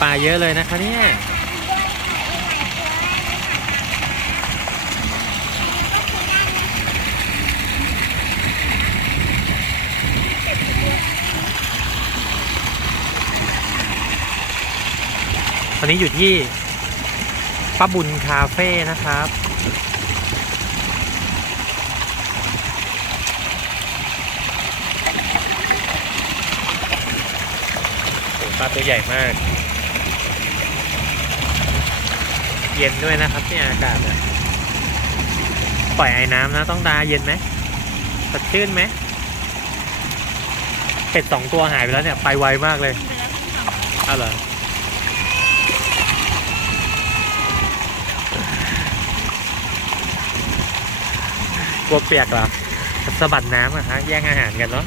ปลาเยอะเลยนะคะเนี่ยวันนี้อยู่ที่ป้าบุญคาเฟ่นะครับ ปลาตัวใหญ่มาก เย็นด้วยนะครับเนี่ยอากาศปล่อยไอ้น้ำนะ ต้องดาเย็นไหมสดชื่นไหมเห็ดสองตัวหายไปแล้วเนี่ย ไปไวมากเลยอ้าวเหรอกลัวเปียกเหรอสะบัดน้ำอะฮะแย่งอาหารกันเนาะ